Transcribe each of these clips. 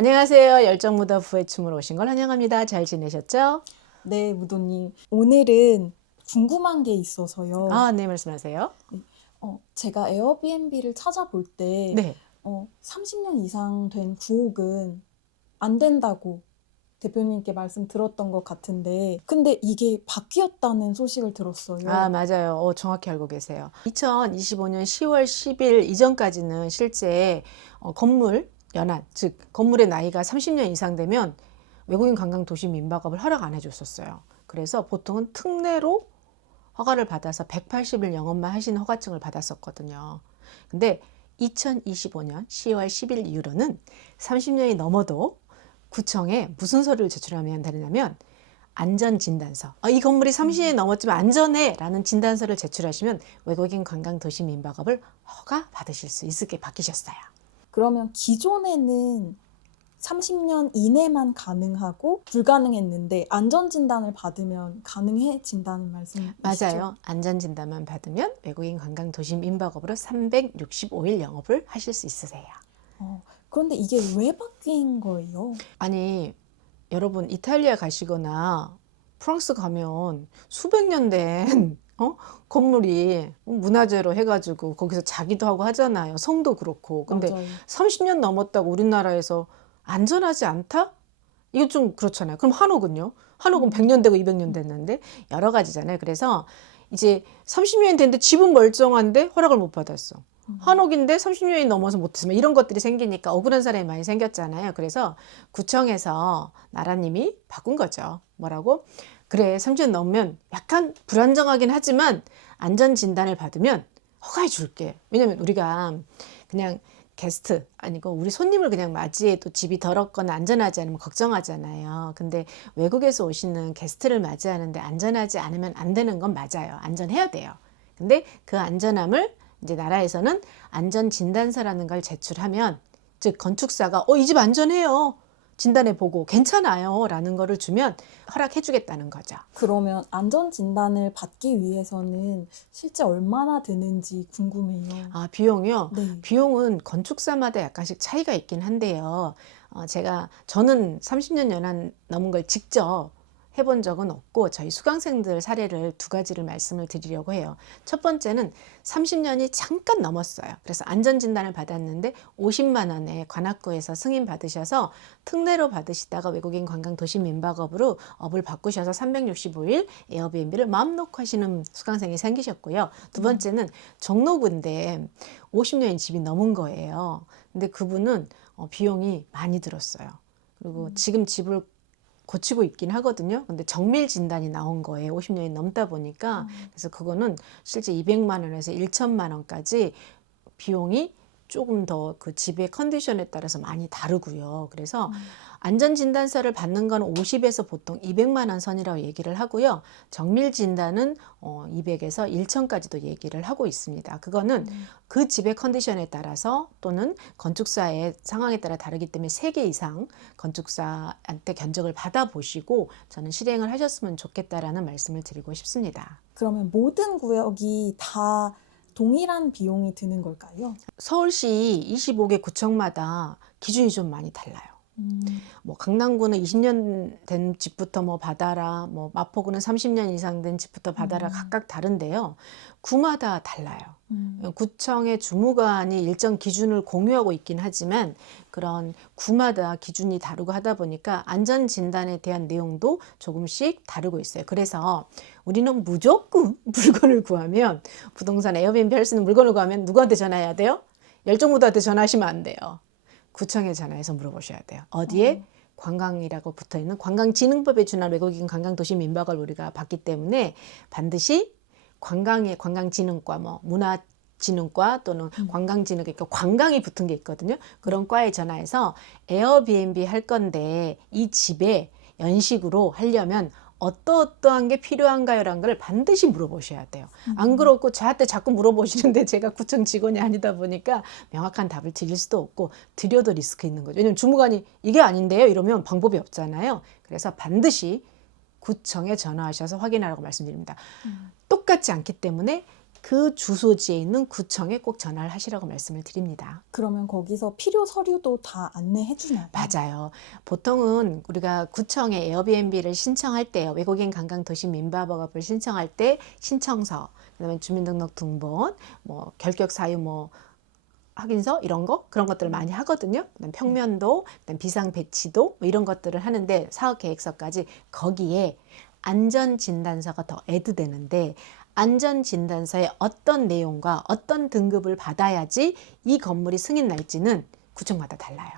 안녕하세요. 열정무더 부회춤으로 오신 걸 환영합니다. 잘 지내셨죠? 네, 무도님. 오늘은 궁금한 게 있어서요. 네, 말씀하세요. 네, 제가 에어비앤비를 찾아볼 때, 네. 30년 이상 된 구옥은 안 된다고 대표님께 말씀 들었던 것 같은데, 근데 이게 바뀌었다는 소식을 들었어요. 맞아요. 정확히 알고 계세요. 2025년 10월 10일 이전까지는 실제 건물 연한, 즉 건물의 나이가 30년 이상 되면 외국인 관광 도시 민박업을 허락 안 해줬었어요. 그래서 보통은 특례로 허가를 받아서 180일 영업만 하시는 허가증을 받았었거든요. 근데 2025년 10월 10일 이후로는 30년이 넘어도 구청에 무슨 서류를 제출하면 되냐면 안전진단서. 이 건물이 30년이 넘었지만 안전해 라는 진단서를 제출하시면 외국인 관광 도시 민박업을 허가 받으실 수 있게 바뀌셨어요. 그러면 기존에는 30년 이내만 가능하고 불가능했는데 안전진단을 받으면 가능해진다는 말씀이시죠? 맞아요. 안전진단만 받으면 외국인 관광 도시 민박업으로 365일 영업을 하실 수 있으세요. 그런데 이게 왜 바뀐 거예요? 아니, 여러분 이탈리아 가시거나 프랑스 가면 수백 년 된 건물이 문화재로 해가지고 거기서 자기도 하고 하잖아요. 성도 그렇고. 근데 맞아요. 30년 넘었다고 우리나라에서 안전하지 않다? 이거 좀 그렇잖아요. 그럼 한옥은요? 한옥은 100년 되고 200년 됐는데 여러 가지잖아요. 그래서 이제 30년이 됐는데 집은 멀쩡한데 허락을 못 받았어. 한옥인데 30년이 넘어서 못했으면 이런 것들이 생기니까 억울한 사람이 많이 생겼잖아요. 그래서 구청에서 나라님이 바꾼 거죠. 뭐라고? 그래, 30년 넘으면 약간 불안정하긴 하지만 안전진단을 받으면 허가해 줄게. 왜냐면 우리가 그냥 게스트 아니고 우리 손님을 그냥 맞이해도 집이 더럽거나 안전하지 않으면 걱정하잖아요. 근데 외국에서 오시는 게스트를 맞이하는데 안전하지 않으면 안 되는 건 맞아요. 안전해야 돼요. 근데 그 안전함을 이제 나라에서는 안전진단서라는 걸 제출하면, 즉 건축사가 이 집 안전해요. 진단해 보고 괜찮아요 라는 거를 주면 허락해 주겠다는 거죠. 그러면 안전진단을 받기 위해서는 실제 얼마나 드는지 궁금해요. 비용이요? 네. 비용은 건축사마다 약간씩 차이가 있긴 한데요. 저는 30년 연한 넘은 걸 직접 해본 적은 없고 저희 수강생들 사례를 두 가지를 말씀을 드리려고 해요. 첫 번째는 30년이 잠깐 넘었어요. 그래서 안전진단을 받았는데 50만 원에 관악구에서 승인 받으셔서 특례로 받으시다가 외국인 관광 도시 민박업으로 업을 바꾸셔서 365일 에어비앤비를 마음 놓고 하시는 수강생이 생기셨고요. 두 번째는 종로구인데 50년이 집이 넘은 거예요. 근데 그분은 비용이 많이 들었어요. 그리고 지금 집을 고치고 있긴 하거든요. 근데 정밀 진단이 나온 거예요. 50년이 넘다 보니까. 그래서 그거는 실제 200만 원에서 1천만 원까지 비용이 조금 더 그 집의 컨디션에 따라서 많이 다르고요. 그래서 안전진단서를 받는 건 50에서 보통 200만 원 선이라고 얘기를 하고요. 정밀진단은 200에서 1천까지도 얘기를 하고 있습니다. 그거는 그 집의 컨디션에 따라서 또는 건축사의 상황에 따라 다르기 때문에 3개 이상 건축사한테 견적을 받아보시고 저는 실행을 하셨으면 좋겠다라는 말씀을 드리고 싶습니다. 그러면 모든 구역이 다 동일한 비용이 드는 걸까요? 서울시 25개 구청마다 기준이 좀 많이 달라요. 뭐 강남구는 20년 된 집부터 뭐 받아라, 뭐 마포구는 30년 이상 된 집부터 받아라 각각 다른데요. 구마다 달라요. 구청의 주무관이 일정 기준을 공유하고 있긴 하지만 그런 구마다 기준이 다르고 하다 보니까 안전진단에 대한 내용도 조금씩 다르고 있어요. 그래서 우리는 무조건 물건을 구하면 부동산 에어비앤비 할 수 있는 물건을 구하면 누구한테 전화해야 돼요? 열정무도한테 전화하시면 안 돼요. 구청에 전화해서 물어보셔야 돼요. 어디에 관광이라고 붙어있는 관광진흥법에 준한 외국인 관광도시 민박을 우리가 받기 때문에 반드시 관광진흥과 뭐 문화진흥과 또는 관광진흥, 그러니까 관광이 붙은 게 있거든요. 그런 과에 전화해서 에어비앤비 할 건데 이 집에 연식으로 하려면 어떠한 게 필요한가요? 라는 걸 반드시 물어보셔야 돼요. 안 그렇고 저한테 자꾸 물어보시는데 제가 구청 직원이 아니다 보니까 명확한 답을 드릴 수도 없고 드려도 리스크 있는 거죠. 왜냐면 주무관이 이게 아닌데요? 이러면 방법이 없잖아요. 그래서 반드시 구청에 전화하셔서 확인하라고 말씀드립니다. 똑같지 않기 때문에 그 주소지에 있는 구청에 꼭 전화를 하시라고 말씀을 드립니다. 그러면 거기서 필요 서류도 다 안내해 주나요? 맞아요. 보통은 우리가 구청에 에어비앤비를 신청할 때요. 외국인 관광 도시 민박업을 신청할 때 신청서, 그다음에 주민등록 등본, 뭐 결격 사유 뭐 확인서 이런 거 그런 것들을 많이 하거든요. 그다음 평면도, 그다음 비상 배치도 뭐 이런 것들을 하는데 사업 계획서까지 거기에 안전 진단서가 더 애드되는데 안전 진단서에 어떤 내용과 어떤 등급을 받아야지 이 건물이 승인 날지는 구청마다 달라요.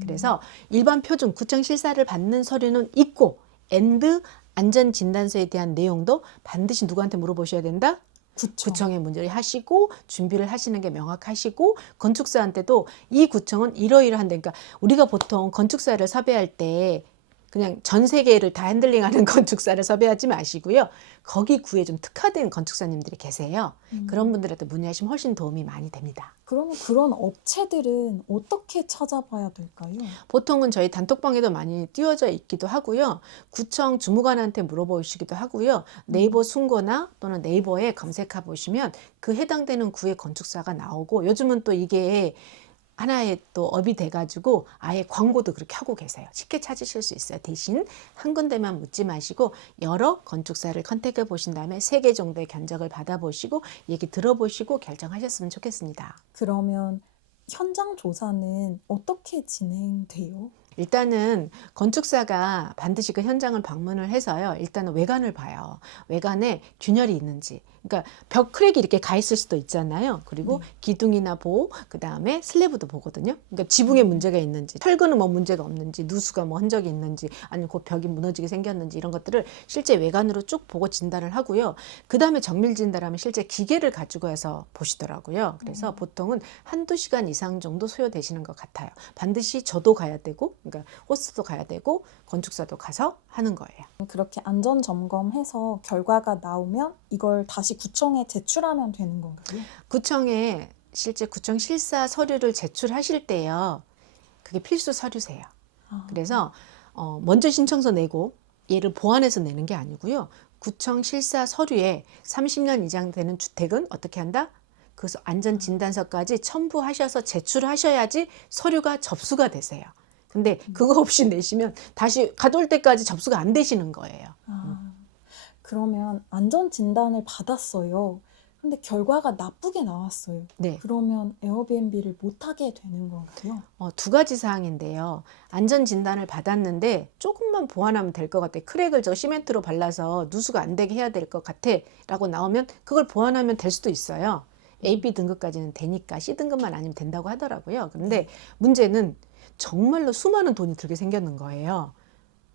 그래서 일반 표준 구청 실사를 받는 서류는 있고 엔드 안전 진단서에 대한 내용도 반드시 누구한테 물어보셔야 된다? 구청에 문의를 하시고 준비를 하시는 게 명확하시고 건축사한테도 이 구청은 이러이러한데 그러니까 우리가 보통 건축사를 섭외할 때 그냥 전 세계를 다 핸들링하는 건축사를 섭외하지 마시고요. 거기 구에 좀 특화된 건축사님들이 계세요. 그런 분들한테 문의하시면 훨씬 도움이 많이 됩니다. 그러면 그런 업체들은 어떻게 찾아봐야 될까요? 보통은 저희 단톡방에도 많이 띄워져 있기도 하고요. 구청 주무관한테 물어보시기도 하고요. 네이버 순고나 또는 네이버에 검색해 보시면 그 해당되는 구의 건축사가 나오고 요즘은 또 이게 하나의 또 업이 돼가지고 아예 광고도 그렇게 하고 계세요. 쉽게 찾으실 수 있어요. 대신 한 군데만 묻지 마시고 여러 건축사를 컨택해 보신 다음에 3개 정도의 견적을 받아보시고 얘기 들어보시고 결정하셨으면 좋겠습니다. 그러면 현장 조사는 어떻게 진행돼요? 일단은 건축사가 반드시 그 현장을 방문을 해서요. 일단은 외관을 봐요. 외관에 균열이 있는지. 그러니까 벽 크랙이 이렇게 가 있을 수도 있잖아요. 그리고 기둥이나 보, 그 다음에 슬래브도 보거든요. 그러니까 지붕에 문제가 있는지, 철근은 뭐 문제가 없는지, 누수가 뭐 흔적이 있는지, 아니면 그 벽이 무너지게 생겼는지 이런 것들을 실제 외관으로 쭉 보고 진단을 하고요. 그 다음에 정밀 진단하면 실제 기계를 가지고 해서 보시더라고요. 그래서 보통은 1~2시간 이상 정도 소요되시는 것 같아요. 반드시 저도 가야 되고, 그러니까 호스도 가야 되고, 건축사도 가서 하는 거예요. 그렇게 안전 점검해서 결과가 나오면 이걸 다시 구청에 제출하면 되는 건가요? 구청에 실제 구청 실사 서류를 제출하실 때요. 그게 필수 서류세요. 그래서 먼저 신청서 내고 얘를 보완해서 내는 게 아니고요. 구청 실사 서류에 30년 이상 되는 주택은 어떻게 한다? 그 안전 진단서까지 첨부하셔서 제출하셔야지 서류가 접수가 되세요. 근데 그거 없이 내시면 다시 가져올 때까지 접수가 안 되시는 거예요. 그러면 안전 진단을 받았어요. 근데 결과가 나쁘게 나왔어요. 네. 그러면 에어비앤비를 못 하게 되는 건가요? 2가지 사항인데요. 안전 진단을 받았는데 조금만 보완하면 될 것 같아. 크랙을 저 시멘트로 발라서 누수가 안 되게 해야 될 것 같아. 라고 나오면 그걸 보완하면 될 수도 있어요. A, B 등급까지는 되니까 C 등급만 아니면 된다고 하더라고요. 그런데 문제는 정말로 수많은 돈이 들게 생겼는 거예요.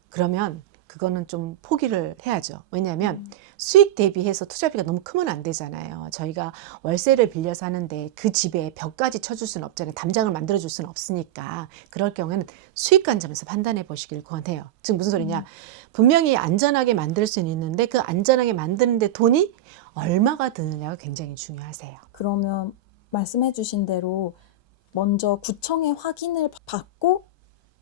그러면 그거는 좀 포기를 해야죠. 왜냐하면 수익 대비해서 투자비가 너무 크면 안 되잖아요. 저희가 월세를 빌려서 하는데 그 집에 벽까지 쳐줄 수는 없잖아요. 담장을 만들어줄 수는 없으니까. 그럴 경우에는 수익 관점에서 판단해 보시길 권해요. 즉 무슨 소리냐. 분명히 안전하게 만들 수는 있는데 그 안전하게 만드는데 돈이 얼마가 드느냐가 굉장히 중요하세요. 그러면 말씀해 주신 대로 먼저 구청에 확인을 받고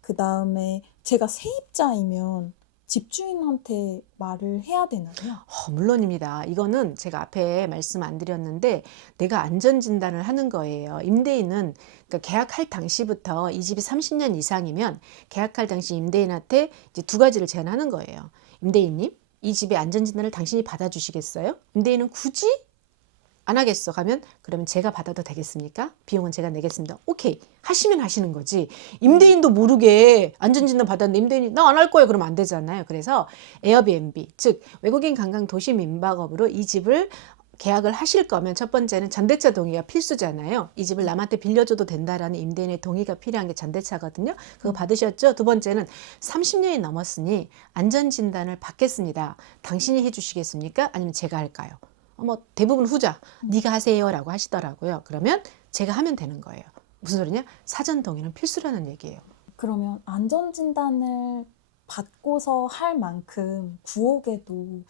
그 다음에 제가 세입자이면 집주인한테 말을 해야 되나요? 물론입니다. 이거는 제가 앞에 말씀 안 드렸는데 내가 안전진단을 하는 거예요. 임대인은 그러니까 계약할 당시부터 이 집이 30년 이상이면 계약할 당시 임대인한테 이제 2가지를 제안하는 거예요. 임대인님, 이 집의 안전진단을 당신이 받아주시겠어요? 임대인은 굳이 안 하겠어. 가면 그러면 제가 받아도 되겠습니까? 비용은 제가 내겠습니다. 오케이. 하시면 하시는 거지. 임대인도 모르게 안전진단 받았는데 임대인이 나 안 할 거예요. 그러면 안 되잖아요. 그래서 에어비앤비, 즉 외국인 관광 도시 민박업으로 이 집을 계약을 하실 거면 첫 번째는 전대차 동의가 필수잖아요. 이 집을 남한테 빌려줘도 된다라는 임대인의 동의가 필요한 게 전대차거든요. 그거 받으셨죠? 2번째는 30년이 넘었으니 안전진단을 받겠습니다. 당신이 해주시겠습니까? 아니면 제가 할까요? 뭐 대부분 후자, 네가 하세요라고 하시더라고요. 그러면 제가 하면 되는 거예요. 무슨 소리냐? 사전 동의는 필수라는 얘기예요. 그러면 안전진단을 받고서 할 만큼 구옥에도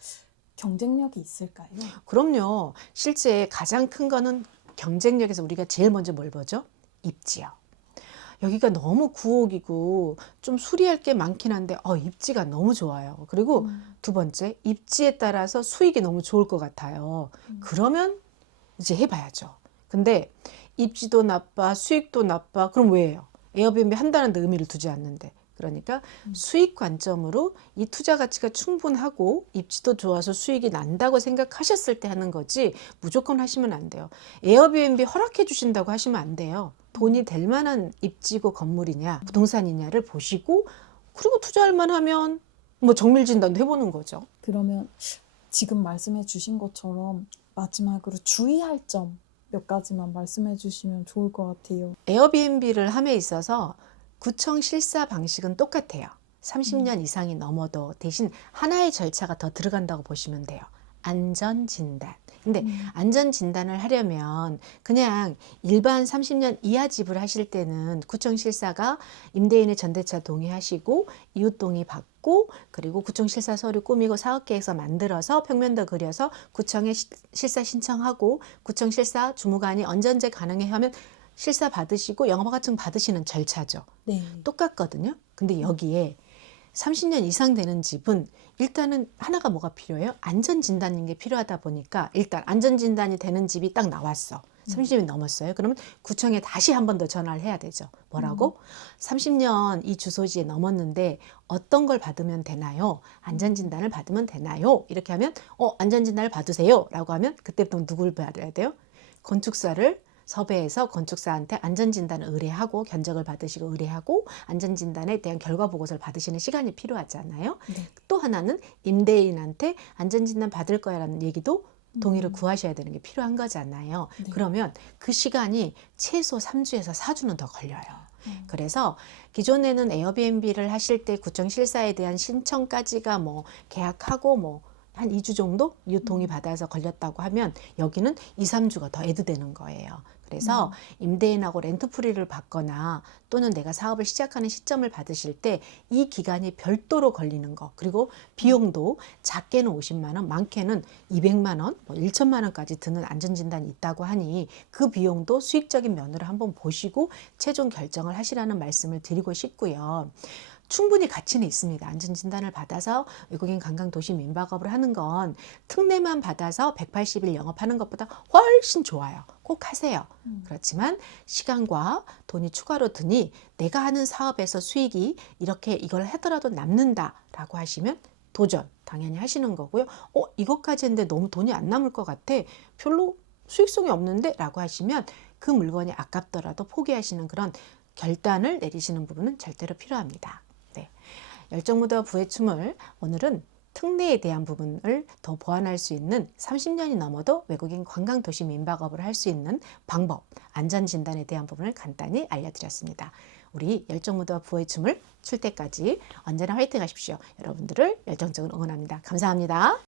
경쟁력이 있을까요? 그럼요. 실제 가장 큰 거는 경쟁력에서 우리가 제일 먼저 뭘 보죠? 입지요. 여기가 너무 구옥이고 좀 수리할 게 많긴 한데 입지가 너무 좋아요. 그리고 2번째, 입지에 따라서 수익이 너무 좋을 것 같아요. 그러면 이제 해봐야죠. 근데 입지도 나빠, 수익도 나빠. 그럼 왜예요? 에어비앤비 한다는 데 의미를 두지 않는데. 그러니까 수익 관점으로 이 투자 가치가 충분하고 입지도 좋아서 수익이 난다고 생각하셨을 때 하는 거지 무조건 하시면 안 돼요. 에어비앤비 허락해 주신다고 하시면 안 돼요. 돈이 될 만한 입지고 건물이냐 부동산이냐를 보시고 그리고 투자할 만하면 뭐 정밀 진단도 해보는 거죠. 그러면 지금 말씀해 주신 것처럼 마지막으로 주의할 점 몇 가지만 말씀해 주시면 좋을 것 같아요. 에어비앤비를 함에 있어서 구청 실사 방식은 똑같아요. 30년 이상이 넘어도 대신 하나의 절차가 더 들어간다고 보시면 돼요. 안전진단. 근데 안전진단을 하려면 그냥 일반 30년 이하 집을 하실 때는 구청 실사가 임대인의 전대차 동의하시고 이웃 동의 받고 그리고 구청 실사 서류 꾸미고 사업계획서 만들어서 평면도 그려서 구청에 실사 신청하고 구청 실사 주무관이 언전제 가능해 하면 실사 받으시고 영업허가증 받으시는 절차죠. 네. 똑같거든요. 근데 여기에 30년 이상 되는 집은 일단은 하나가 뭐가 필요해요? 안전진단인 게 필요하다 보니까 일단 안전진단이 되는 집이 딱 나왔어. 30년이 넘었어요. 그러면 구청에 다시 한 번 더 전화를 해야 되죠. 뭐라고? 30년 이 주소지에 넘었는데 어떤 걸 받으면 되나요? 안전진단을 받으면 되나요? 이렇게 하면 안전진단을 받으세요 라고 하면 그때부터 누굴 받아야 돼요? 건축사를 섭외해서 건축사한테 안전진단을 의뢰하고 견적을 받으시고 의뢰하고 안전진단에 대한 결과 보고서를 받으시는 시간이 필요하잖아요. 네. 또 하나는 임대인한테 안전진단 받을 거야라는 얘기도 동의를 구하셔야 되는 게 필요한 거잖아요. 네. 그러면 그 시간이 최소 3주에서 4주는 더 걸려요. 그래서 기존에는 에어비앤비를 하실 때 구청 실사에 대한 신청까지가 뭐 계약하고 뭐 한 2주 정도 이웃 동의 받아서 걸렸다고 하면 여기는 2, 3주가 더 애드되는 거예요. 그래서 임대인하고 렌트프리를 받거나 또는 내가 사업을 시작하는 시점을 받으실 때 이 기간이 별도로 걸리는 거 그리고 비용도 작게는 50만 원, 많게는 200만 원, 뭐 1천만 원까지 드는 안전진단이 있다고 하니 그 비용도 수익적인 면으로 한번 보시고 최종 결정을 하시라는 말씀을 드리고 싶고요. 충분히 가치는 있습니다. 안전진단을 받아서 외국인 관광도시 민박업을 하는 건 특례만 받아서 180일 영업하는 것보다 훨씬 좋아요. 꼭 하세요. 그렇지만 시간과 돈이 추가로 드니 내가 하는 사업에서 수익이 이렇게 이걸 하더라도 남는다라고 하시면 도전 당연히 하시는 거고요. 이것까지 했는데 너무 돈이 안 남을 것 같아. 별로 수익성이 없는데 라고 하시면 그 물건이 아깝더라도 포기하시는 그런 결단을 내리시는 부분은 절대로 필요합니다. 네. 열정무드와 부의 춤을 오늘은 특례에 대한 부분을 더 보완할 수 있는 30년이 넘어도 외국인 관광도시 민박업을 할 수 있는 방법, 안전진단에 대한 부분을 간단히 알려드렸습니다. 우리 열정무드와 부의 춤을 출 때까지 언제나 화이팅 하십시오. 여러분들을 열정적으로 응원합니다. 감사합니다.